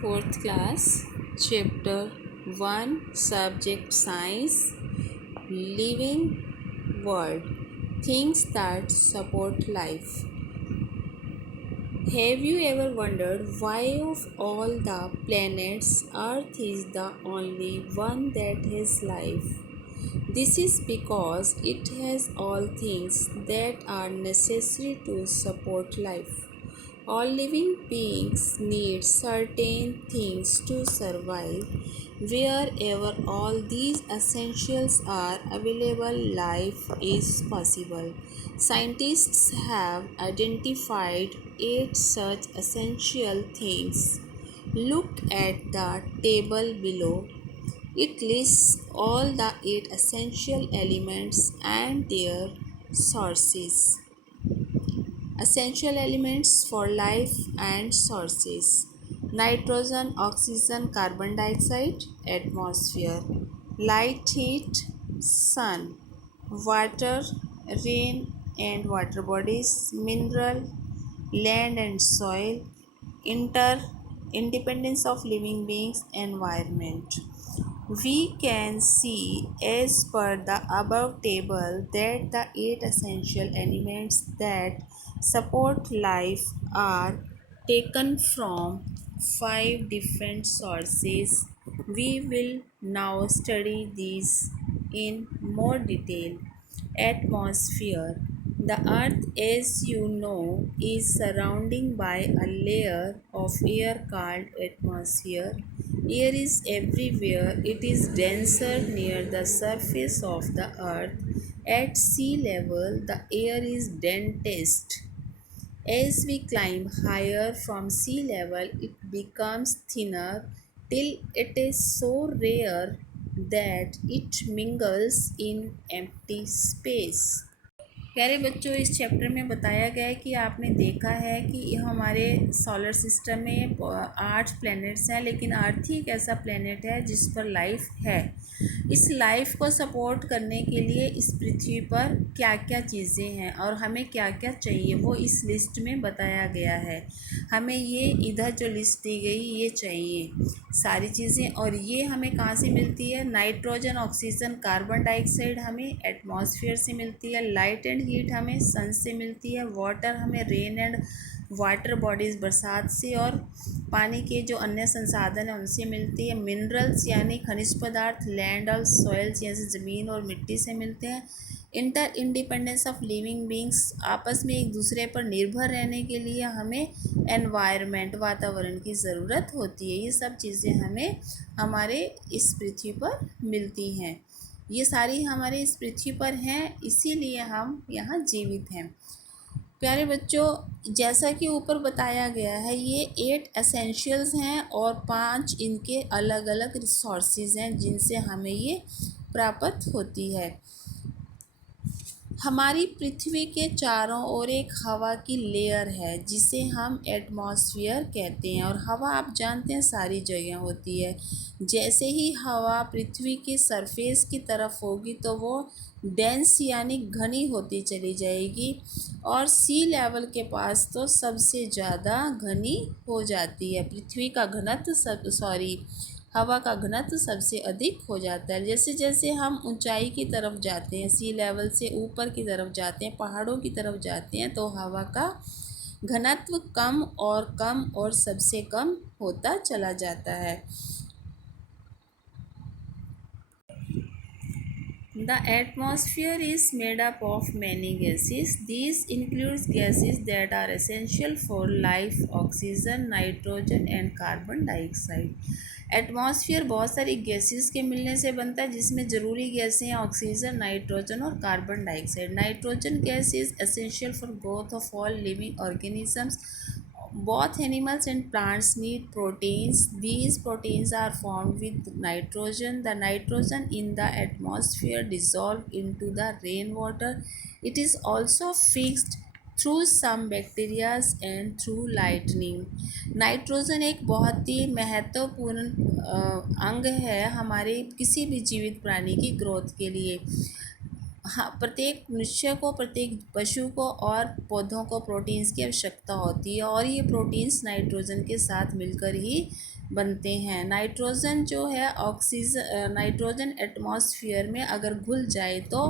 Fourth class, Chapter 1, Subject Science, Living World, Things that Support Life. Have you ever wondered why, of all the planets, Earth is the only one that has life? This is because it has all things that are necessary to support life. All living beings need certain things to survive. Wherever all these essentials are available, life is possible. Scientists have identified 8 such essential things. Look at the table below. It lists all the 8 essential elements and their sources. Essential elements for life and sources: nitrogen, oxygen, carbon dioxide, atmosphere; light, heat, sun; water, rain and water bodies; mineral, land and soil; interdependence of living beings, environment. We can see, as per the above table, that the 8 essential elements that support life are taken from 5 different sources. We will now study these in more detail. Atmosphere. The earth, as you know, is surrounded by a layer of air called atmosphere. Air is everywhere. It is denser near the surface of the earth. At sea level, the air is densest. As we climb higher from sea level, it becomes thinner till it is so rare that it mingles in empty space. प्यारे बच्चों, इस chapter में बताया गया है कि आपने देखा है कि हमारे सोलर सिस्टम में 8 प्लैनेट्स हैं, लेकिन अर्थ ही एक ऐसा प्लैनेट है जिस पर लाइफ है। इस लाइफ को सपोर्ट करने के लिए इस पृथ्वी पर क्या क्या चीज़ें हैं और हमें क्या क्या चाहिए, वो इस लिस्ट में बताया गया है। हमें ये इधर जो लिस्ट दी गई ये चाहिए सारी चीज़ें, और ये हमें कहाँ से मिलती है? नाइट्रोजन, ऑक्सीजन, कार्बन डाइऑक्साइड हमें एटमॉस्फेयर से मिलती है। लाइट एंड हीट हमें सन से मिलती है। वाटर हमें रेन एंड वाटर बॉडीज़ बरसात से, और पानी के जो अन्य संसाधन हैं उनसे मिलती है। मिनरल्स यानी खनिज पदार्थ लैंड और सॉइल्स जैसे ज़मीन और मिट्टी से मिलते हैं। इंडिपेंडेंस ऑफ लिविंग बींग्स, आपस में एक दूसरे पर निर्भर रहने के लिए हमें एनवायरनमेंट वातावरण की ज़रूरत होती है। ये सब चीज़ें हमें हमारे इस पृथ्वी पर मिलती हैं। ये सारी हमारे इस पृथ्वी पर हैं, इसीलिए हम यहाँ जीवित हैं। प्यारे बच्चों, जैसा कि ऊपर बताया गया है, ये 8 एसेंशियल्स हैं और 5 इनके अलग अलग रिसोर्सेज हैं जिनसे हमें ये प्राप्त होती है। हमारी पृथ्वी के चारों ओर एक हवा की लेयर है जिसे हम एटमॉस्फेयर कहते हैं, और हवा आप जानते हैं सारी जगह होती है। जैसे ही हवा पृथ्वी के सरफेस की तरफ होगी तो वो डेंस यानी घनी होती चली जाएगी, और सी लेवल के पास तो सबसे ज़्यादा घनी हो जाती है। पृथ्वी का घनत्व हवा का घनत्व सबसे अधिक हो जाता है। जैसे जैसे हम ऊंचाई की तरफ जाते हैं, सी लेवल से ऊपर की तरफ जाते हैं, पहाड़ों की तरफ जाते हैं, तो हवा का घनत्व कम और सबसे कम होता चला जाता है। The atmosphere is made up of many gases. These include gases that are essential for life: oxygen, nitrogen and carbon dioxide. Atmosphere बहुत सारी गैसेस के मिलने से बनता है, जिसमें ज़रूरी गैसें हैं ऑक्सीजन, नाइट्रोजन और carbon dioxide. Nitrogen gas is essential for growth of all living organisms. Both animals and plants need proteins. These proteins are formed with nitrogen. The nitrogen in the atmosphere dissolves into the rainwater. It is also fixed through some bacterias and through lightning. Nitrogen एक बहुत ही महत्वपूर्ण अंग है हमारे किसी भी जीवित प्राणी की ग्रोथ के लिए. हाँ, प्रत्येक मनुष्य को, प्रत्येक पशु को और पौधों को प्रोटीन्स की आवश्यकता होती है, और ये प्रोटीन्स नाइट्रोजन के साथ मिलकर ही बनते हैं। नाइट्रोजन जो है ऑक्सीजन, नाइट्रोजन एटमॉस्फेयर में अगर घुल जाए तो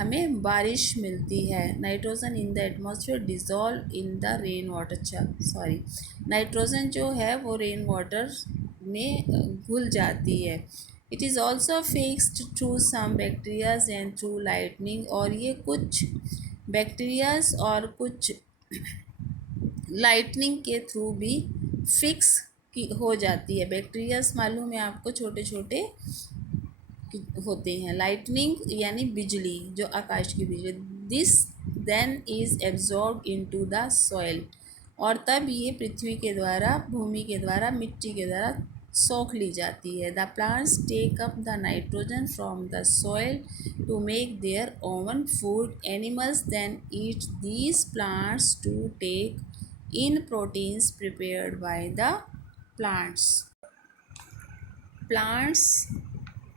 हमें बारिश मिलती है। Nitrogen in the atmosphere dissolve in the rain water, अच्छा सॉरी, नाइट्रोजन जो है वो रेन वाटर में घुल जाती है। It is also fixed through some bacterias and through lightning, और ये कुछ बैक्टीरियाज और कुछ लाइटनिंग के थ्रू भी फिक्स की हो जाती है। बैक्टीरियाज मालूम है आपको, छोटे छोटे होते हैं। लाइटनिंग यानी बिजली, जो आकाश की बिजली। This then is absorb into the soil, और तब ये पृथ्वी के द्वारा, भूमि के द्वारा, मिट्टी के द्वारा सोख ली जाती है। The plants take up the nitrogen from the soil to make their own food. Animals then eat these plants to take in proteins prepared by the plants. Plants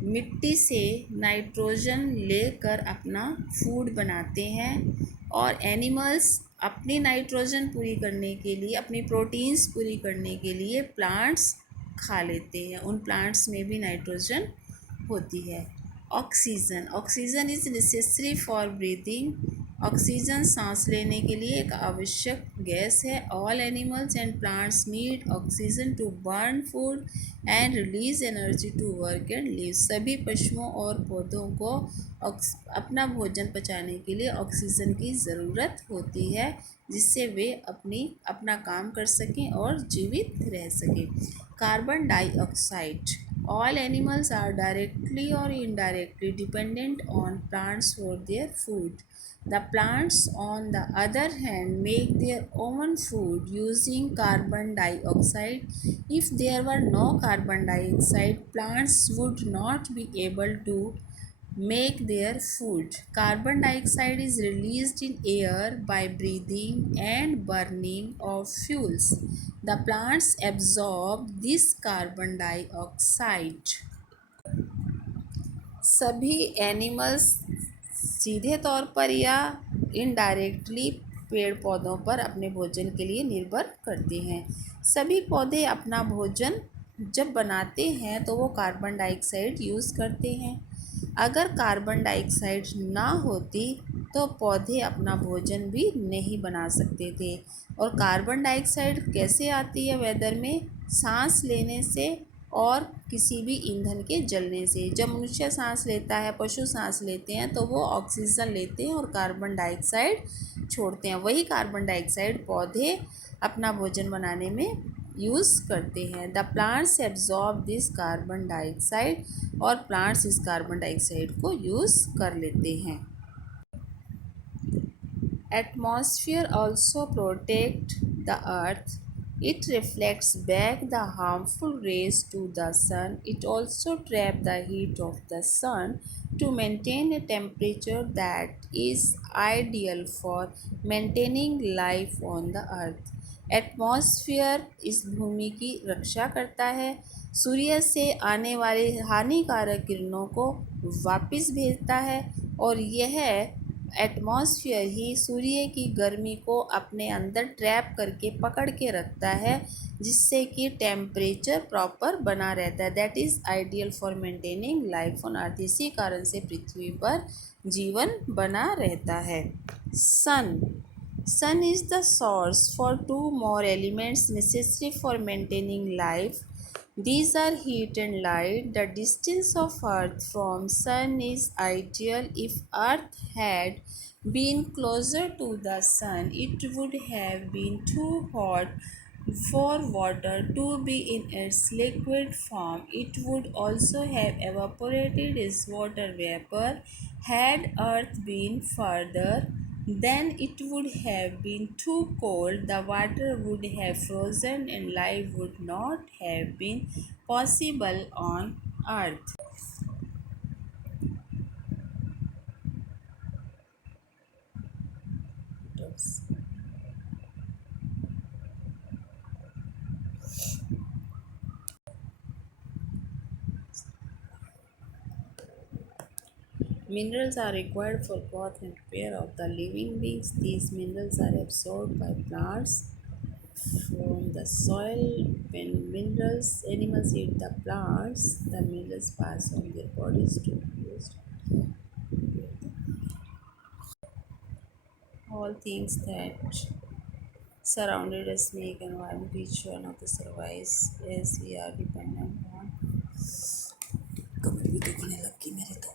मिट्टी से नाइट्रोजन लेकर अपना फूड बनाते हैं, और एनिमल्स अपनी nitrogen पूरी करने के लिए, अपनी प्रोटीन्स पूरी करने के लिए प्लांट्स खा लेते हैं। उन प्लांट्स में भी नाइट्रोजन होती है। Oxygen, oxygen is necessary for breathing. Oxygen सांस लेने के लिए एक आवश्यक गैस है। All animals and plants need oxygen to burn food and release energy to work and live. सभी पशुओं और पौधों को अपना भोजन पचाने के लिए ऑक्सीजन की ज़रूरत होती है, जिससे वे अपना काम कर सकें और जीवित रह सकें। Carbon dioxide, all animals are directly और indirectly dependent on plants for their food. The plants, on the other hand, make their own food using carbon dioxide. If there were no carbon dioxide, plants would not be able to make their food. Carbon dioxide is released in air by breathing and burning of fuels. The plants absorb this carbon dioxide. सभी animals सीधे तौर पर या indirectly पेड़ पौधों पर अपने भोजन के लिए निर्भर करते हैं। सभी पौधे अपना भोजन जब बनाते हैं तो वो कार्बन डाइऑक्साइड यूज़ करते हैं। अगर कार्बन डाइऑक्साइड ना होती तो पौधे अपना भोजन भी नहीं बना सकते थे। और कार्बन डाइऑक्साइड कैसे आती है वेदर में? सांस लेने से और किसी भी ईंधन के जलने से। जब मनुष्य सांस लेता है, पशु सांस लेते हैं, तो वो ऑक्सीजन लेते हैं और कार्बन डाइऑक्साइड छोड़ते हैं। वही कार्बन डाइऑक्साइड पौधे अपना भोजन बनाने में यूज़ करते हैं। The plants absorb this carbon dioxide, और प्लांट्स इस कार्बन डाइऑक्साइड को यूज़ कर लेते हैं। Atmosphere also protect the earth. It reflects back the harmful rays to the sun. It also traps the heat of the sun to maintain a temperature that is ideal for maintaining life on the earth. Atmosphere इस भूमि की रक्षा करता है, सूर्य से आने वाले हानिकारक किरणों को वापस भेजता है, और यह एटमॉस्फेयर ही सूर्य की गर्मी को अपने अंदर ट्रैप करके पकड़ के रखता है, जिससे कि टेम्परेचर प्रॉपर बना रहता है। That is ideal for maintaining life on earth. इसी कारण से पृथ्वी पर जीवन बना रहता है। Sun is the source for two more elements necessary for maintaining life. These are heat and light. The distance of Earth from Sun is ideal. If Earth had been closer to the Sun, it would have been too hot for water to be in its liquid form. It would also have evaporated its water vapor. Had Earth been further, then it would have been too cold, the water would have frozen, and life would not have been possible on Earth. Minerals are required for growth and repair of the living beings. These minerals are absorbed by plants from the soil. When minerals animals eat the plants, the minerals pass from their bodies to used. All things that surrounded us make environment each one of the survives as we are dependent on. कमर भी दुखने लगी मेरे तो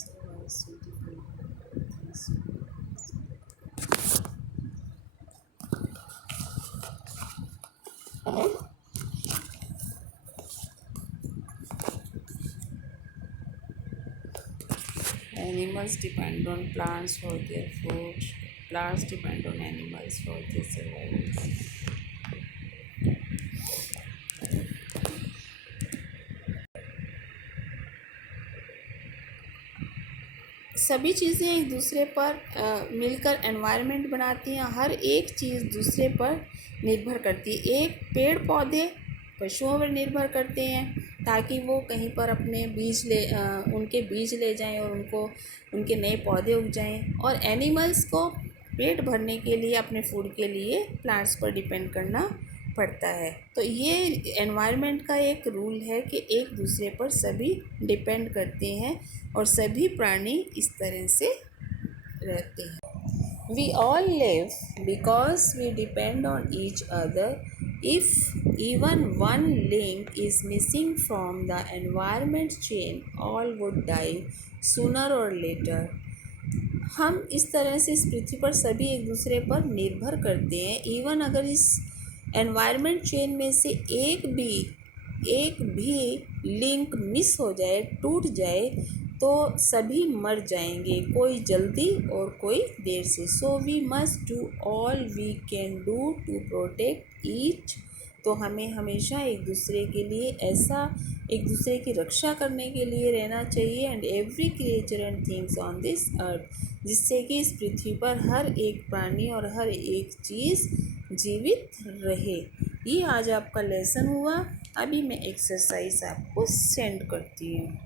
survives we depend on things. Animals depend on plants for their food. Plants depend on animals for their survival. सभी चीज़ें एक दूसरे पर मिलकर एनवायरनमेंट बनाती हैं। हर एक चीज़ दूसरे पर निर्भर करती है। एक पेड़ पौधे पशुओं पर निर्भर करते हैं ताकि वो कहीं पर अपने उनके बीज ले जाएं और उनके नए पौधे उग जाएं। और एनिमल्स को पेट भरने के लिए अपने फूड के लिए प्लांट्स पर डिपेंड करना पड़ता है। तो ये एनवायरनमेंट का एक रूल है कि एक दूसरे पर सभी डिपेंड करते हैं और सभी प्राणी इस तरह से रहते हैं। We all live because we depend on each other. If even one link is missing from the environment chain all would die sooner or later. हम इस तरह से इस पृथ्वी पर सभी एक दूसरे पर निर्भर करते हैं। इवन अगर इस एनवायरनमेंट चेन में से एक भी लिंक मिस हो जाए, टूट जाए, तो सभी मर जाएंगे, कोई जल्दी और कोई देर से। So we must do all we can do to protect each. तो हमें हमेशा एक दूसरे के लिए एक दूसरे की रक्षा करने के लिए रहना चाहिए। And every creature and things on this earth, जिससे कि इस पृथ्वी पर हर एक प्राणी और हर एक चीज़ जीवित रहे। ये आज आपका लेसन हुआ। अभी मैं एक्सरसाइज आपको सेंड करती हूँ।